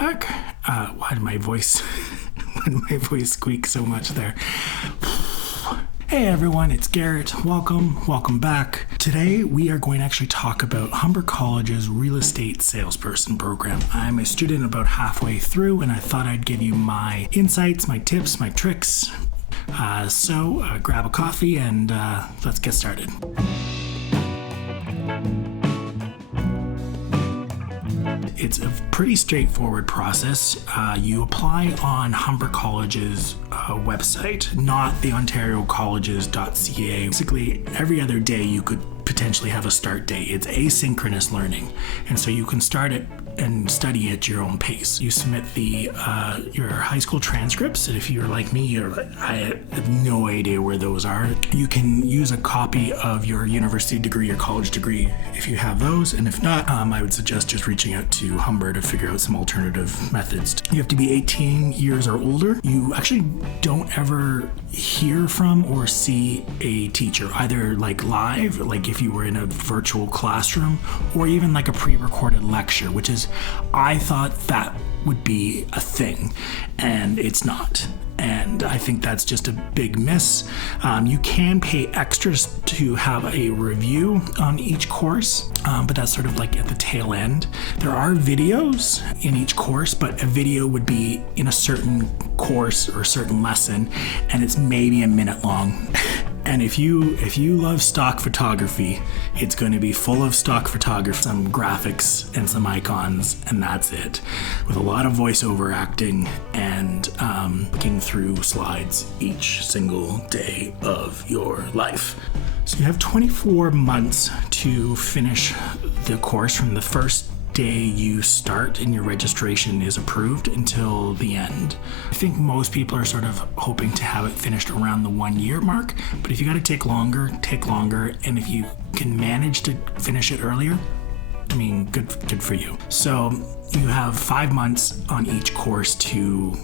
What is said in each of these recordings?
back. Why did my voice squeak so much there? Hey everyone, it's Garrett. Welcome back. Today we are going to actually talk about Humber College's Real Estate Salesperson program. I'm a student about halfway through, and I thought I'd give you my insights, my tips, my tricks. So grab a coffee and let's get started. It's a pretty straightforward process. You apply on Humber College's website, not the ontariocolleges.ca. Basically, every other day you could potentially have a start date. It's asynchronous learning, and so you can start it and study at your own pace. You submit your high school transcripts, and if you're like me, I have no idea where those are. You can use a copy of your university degree or college degree if you have those, and if not, I would suggest just reaching out to Humber to figure out some alternative methods. You have to be 18 years or older. You actually don't ever hear from or see a teacher, either like live, like if you were in a virtual classroom, or even like a pre-recorded lecture, which is, I thought that would be a thing, and it's not. And I think that's just a big miss. You can pay extras to have a review on each course, but that's sort of like at the tail end. There are videos in each course, but a video would be in a certain course or a certain lesson, and it's maybe a minute long. And if you love stock photography, it's going to be full of stock photography, some graphics and some icons, and that's it. With a lot of voiceover acting and looking through slides each single day of your life. So you have 24 months to finish the course from the first day you start and your registration is approved until the end. I think most people are sort of hoping to have it finished around the 1 year mark, but if you got to take longer, and if you can manage to finish it earlier, I mean, good for you. So you have 5 months on each course to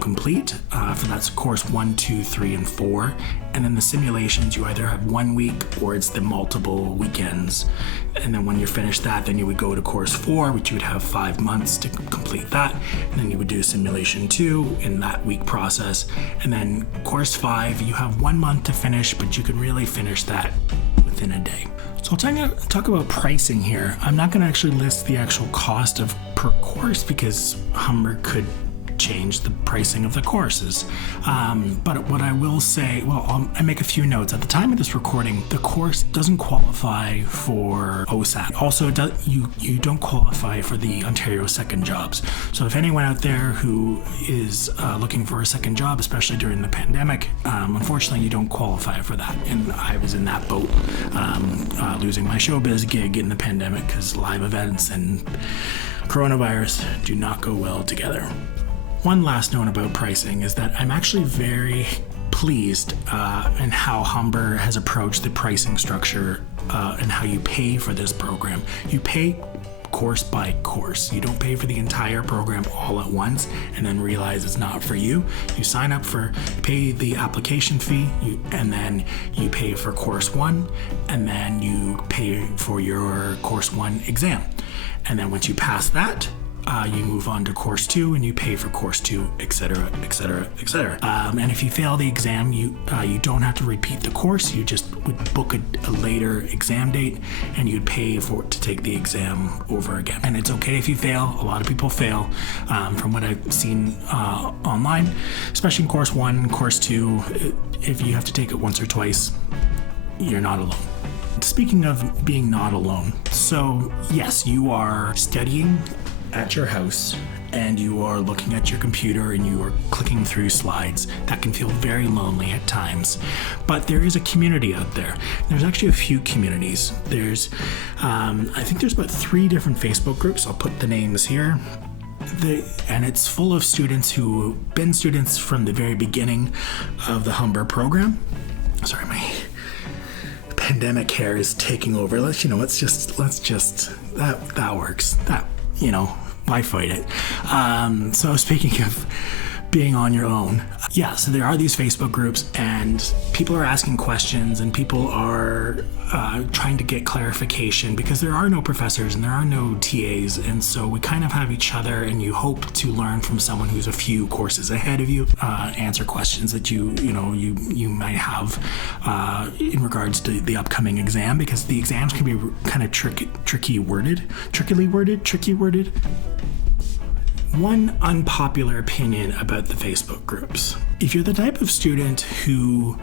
complete. For that's course 1, 2, 3, and 4. And then the simulations, you either have 1 week or it's the multiple weekends. And then when you're finished that, then you would go to course 4, which you would have 5 months to complete that. And then you would do simulation 2 in that week process. And then course 5, you have 1 month to finish, but you can really finish that within a day. So I'll talk about pricing here. I'm not going to actually list the actual cost of per course because Humber could change the pricing of the courses. But what I will say, I make a few notes. At the time of this recording, the course doesn't qualify for OSAP. Also, you don't qualify for the Ontario second jobs. So if anyone out there who is looking for a second job, especially during the pandemic, unfortunately you don't qualify for that. And I was in that boat, losing my showbiz gig in the pandemic because live events and coronavirus do not go well together. One last note about pricing is that I'm actually very pleased in how Humber has approached the pricing structure and how you pay for this program. You pay course by course. You don't pay for the entire program all at once and then realize it's not for you. You sign up pay the application fee, and then you pay for course 1, and then you pay for your course 1 exam. And then once you pass that, you move on to course 2 and you pay for course 2, etc., etc., etc. And if you fail the exam, you don't have to repeat the course. You just would book a later exam date and you'd pay to take the exam over again. And it's okay if you fail. A lot of people fail from what I've seen online, especially in course 1 and course 2. If you have to take it once or twice, you're not alone. Speaking of being not alone, so yes, you are studying at your house and you are looking at your computer and you are clicking through slides. That can feel very lonely at times, but there is a community out there. There's actually a few communities. There's I think there's about 3 different Facebook groups. I'll put the names here. And it's full of students who have been students from the very beginning of the Humber program. Sorry, my pandemic hair is taking over. Let's just that works. That, why fight it? So speaking of being on your own. Yeah, so there are these Facebook groups and people are asking questions and people are trying to get clarification because there are no professors and there are no TAs, and so we kind of have each other, and you hope to learn from someone who's a few courses ahead of you, answer questions that you might have in regards to the upcoming exam, because the exams can be kind of tricky worded. One unpopular opinion about the Facebook groups. If you're the type of student who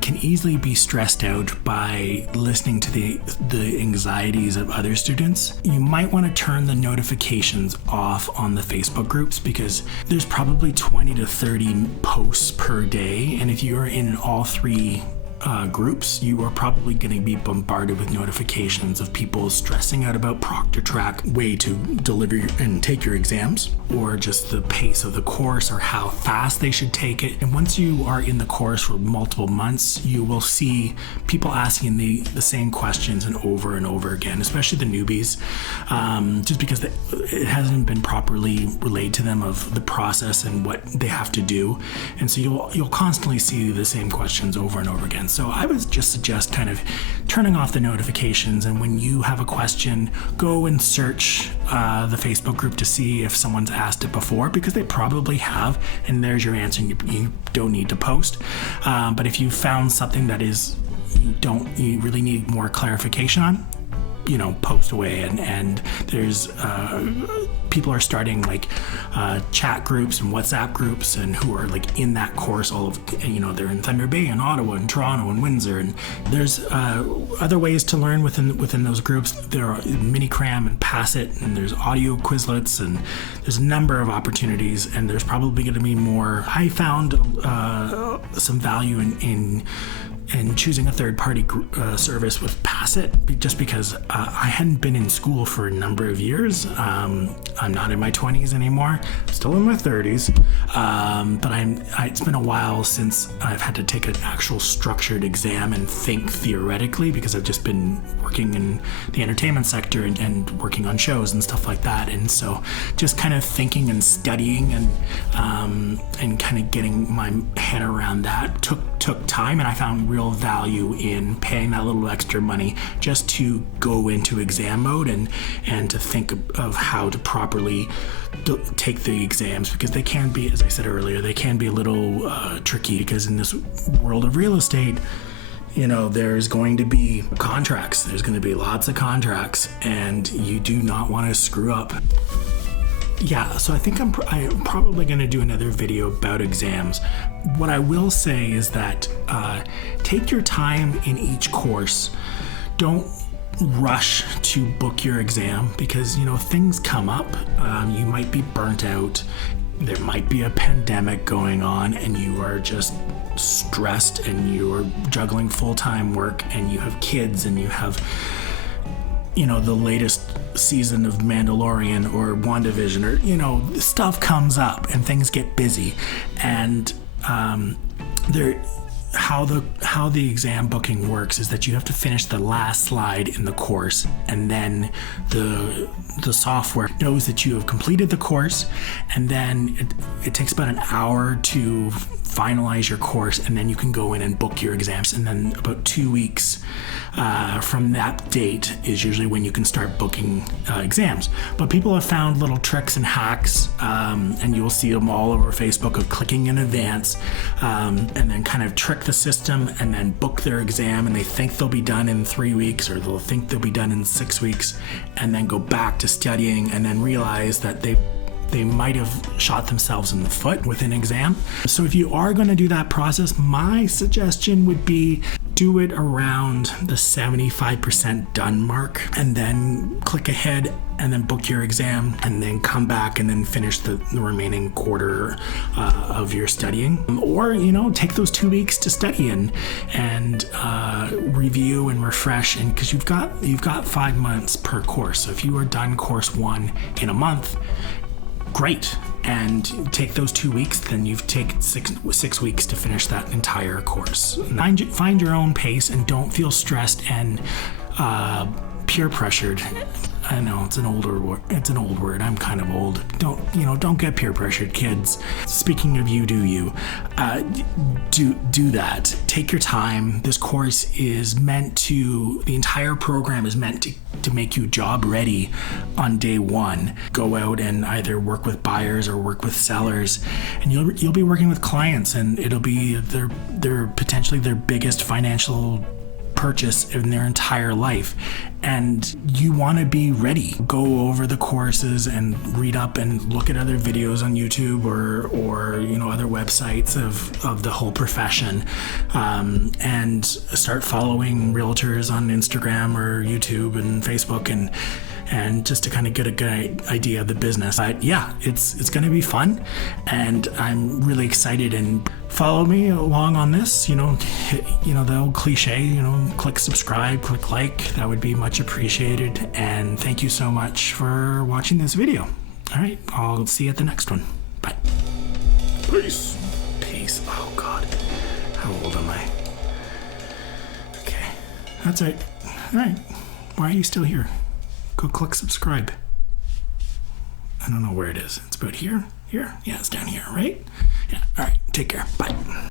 can easily be stressed out by listening to the anxieties of other students, you might want to turn the notifications off on the Facebook groups, because there's probably 20 to 30 posts per day, and if you're in all three groups, you are probably going to be bombarded with notifications of people stressing out about proctor track way to deliver and take your exams, or just the pace of the course or how fast they should take it. And once you are in the course for multiple months, you will see people asking the same questions and over again, especially the newbies, just because it hasn't been properly relayed to them of the process and what they have to do. And so you'll constantly see the same questions over and over again. So I would just suggest kind of turning off the notifications, and when you have a question, go and search the Facebook group to see if someone's asked it before, because they probably have, and there's your answer, and you don't need to post. But if you found something that you really need more clarification on, post away. And there's people are starting like chat groups and WhatsApp groups, and who are like in that course, they're in Thunder Bay and Ottawa and Toronto and Windsor, and there's other ways to learn within those groups. There are Minicram and Pass It, and there's audio Quizlets, and there's a number of opportunities, and there's probably going to be more. I found some value in choosing a third-party service with Pass It, just because I hadn't been in school for a number of years. I'm not in my 20s anymore, still in my 30s, but it's been a while since I've had to take an actual structured exam and think theoretically, because I've just been working in the entertainment sector and working on shows and stuff like that. And so just kind of thinking and studying and kind of getting my head around that took time, and I found real value in paying that little extra money just to go into exam mode and to think of how to properly take the exams, because they can be, as I said earlier, they can be a little tricky, because in this world of real estate, there's going to be contracts. There's going to be lots of contracts, and you do not want to screw up. Yeah, so I think I'm probably going to do another video about exams. What I will say is that take your time in each course. Don't rush to book your exam, because things come up. You might be burnt out. There might be a pandemic going on, and you are just stressed, and you are juggling full-time work, and you have kids, and you have the latest season of Mandalorian or WandaVision, or stuff comes up and things get busy, and how the exam booking works is that you have to finish the last slide in the course, and then the software knows that you have completed the course, and then it takes about an hour to finalize your course, and then you can go in and book your exams. And then about 2 weeks from that date is usually when you can start booking exams. But people have found little tricks and hacks, and you'll see them all over Facebook, of clicking in advance and then kind of trick the system and then book their exam, and they think they'll be done in 3 weeks, or they'll think they'll be done in 6 weeks, and then go back to studying, and then realize that they might have shot themselves in the foot with an exam. So if you are going to do that process, my suggestion would be do it around the 75% done mark, and then click ahead and then book your exam, and then come back and then finish the remaining quarter of your studying. Or, take those 2 weeks to study and review and refresh, and because you've got 5 months per course. So if you are done course 1 in a month, great, and take those 2 weeks, then you've taken six weeks to finish that entire course. Find your own pace, and don't feel stressed and peer pressured. I know it's an old word. I'm kind of old. Don't get peer pressured, kids. Speaking of you, do you? Do that. Take your time. This course is the entire program is meant to make you job ready on day one. Go out and either work with buyers or work with sellers, and you'll be working with clients, and it'll be their potentially their biggest financial purchase in their entire life, and you want to be ready. Go over the courses and read up and look at other videos on YouTube or other websites of the whole profession, and start following realtors on Instagram or YouTube and Facebook and just to kind of get a good idea of the business. But yeah, it's going to be fun, and I'm really excited. And follow me along on this. Hit, the old cliche. Click subscribe, click like. That would be much appreciated. And thank you so much for watching this video. All right, I'll see you at the next one. Bye. Peace. Peace. Oh God, how old am I? Okay, that's it. All right, why are you still here? Go click subscribe. I don't know where it is. It's about here? Here? Yeah, it's down here, right? Yeah, all right. Take care. Bye.